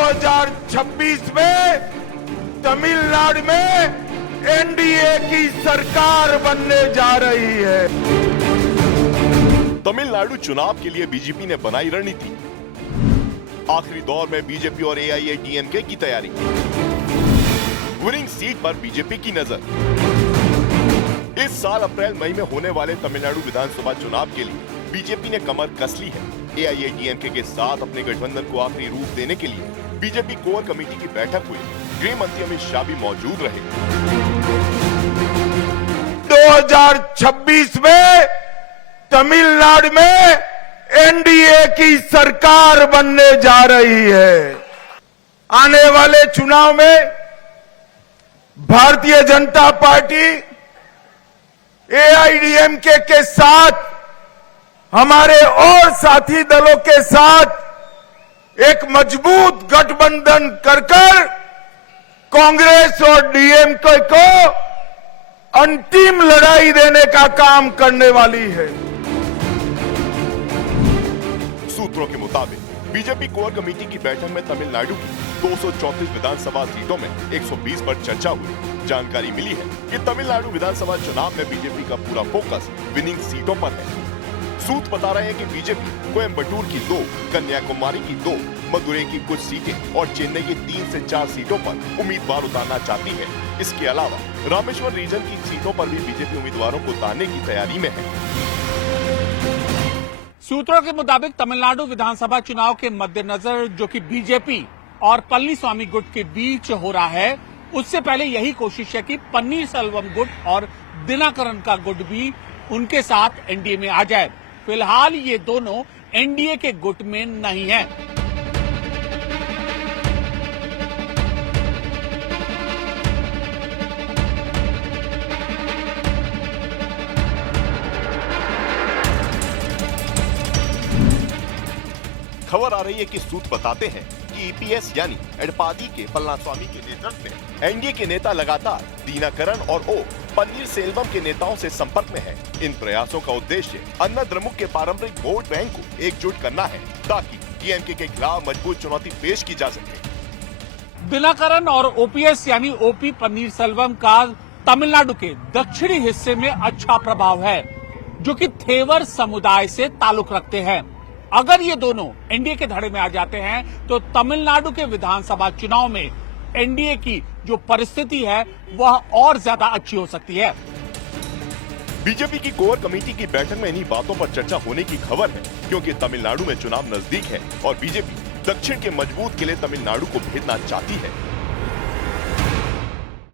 2026 में तमिलनाडु में एनडीए की सरकार बनने जा रही है। तमिलनाडु चुनाव के लिए बीजेपी ने बनाई रणनीति। आखिरी दौर में बीजेपी और एआईएडीएमके की तैयारी। विनिंग सीट पर बीजेपी की नजर। इस साल अप्रैल मई में होने वाले तमिलनाडु विधानसभा चुनाव के लिए बीजेपी ने कमर कस ली है। एआईएडीएमके के साथ अपने गठबंधन को आखिरी रूप देने के लिए बीजेपी कोर कमेटी की बैठक हुई। गृह मंत्री अमित शाह भी मौजूद रहे। 2026 में तमिलनाडु में एनडीए की सरकार बनने जा रही है। आने वाले चुनाव में भारतीय जनता पार्टी एआईएडीएमके के साथ हमारे और साथी दलों के साथ एक मजबूत गठबंधन कर कांग्रेस और डीएमके को अंतिम लड़ाई देने का काम करने वाली है। सूत्रों के मुताबिक बीजेपी कोर कमेटी की बैठक में तमिलनाडु की 234 विधानसभा सीटों में 120 पर चर्चा हुई। जानकारी मिली है कि तमिलनाडु विधानसभा चुनाव में बीजेपी का पूरा फोकस विनिंग सीटों पर है। सूत्र बता रहे हैं कि बीजेपी कोयम्बटूर की 2, कन्याकुमारी की 2, मदुरई की कुछ सीटें और चेन्नई की 3 से 4 सीटों पर उम्मीदवार उतारना चाहती है। इसके अलावा रामेश्वर रीजन की सीटों पर भी बीजेपी उम्मीदवारों को उतारने की तैयारी में है। सूत्रों के मुताबिक तमिलनाडु विधानसभा चुनाव के मद्देनजर जो कि बीजेपी और पन्नीरस्वामी गुट के बीच हो रहा है, उससे पहले यही कोशिश है कि पन्नीरसेल्वम गुट और दिनाकरन का गुट भी उनके साथ एनडीए में आ जाए। फिलहाल ये दोनों एनडीए के गुट में नहीं हैं। खबर आ रही है कि सूत्र बताते हैं कि ईपीएस यानी एडपादी के पलनास्वामी के नेतृत्व में एनडीए के नेता लगातार दिनाकरन और पन्नीरसेल्वम के नेताओं से संपर्क में है। इन प्रयासों का उद्देश्य अन्नाद्रमुक के पारंपरिक वोट बैंक को एकजुट करना है ताकि डीएमके के खिलाफ मजबूत चुनौती पेश की जा सके। दिनाकरन और ओपीएस यानी ओपी पन्नीरसेल्वम का तमिलनाडु के दक्षिणी हिस्से में अच्छा प्रभाव है, जो कि थेवर समुदाय से ताल्लुक रखते हैं। अगर ये दोनों एनडीए के धड़े में आ जाते हैं तो तमिलनाडु के विधानसभा चुनाव में एनडीए की जो परिस्थिति है वह और ज्यादा अच्छी हो सकती है। बीजेपी की कोर कमेटी की बैठक में इन्हीं बातों पर चर्चा होने की खबर है, क्योंकि तमिलनाडु में चुनाव नजदीक है और बीजेपी दक्षिण के मजबूत किले तमिलनाडु को भेजना चाहती है।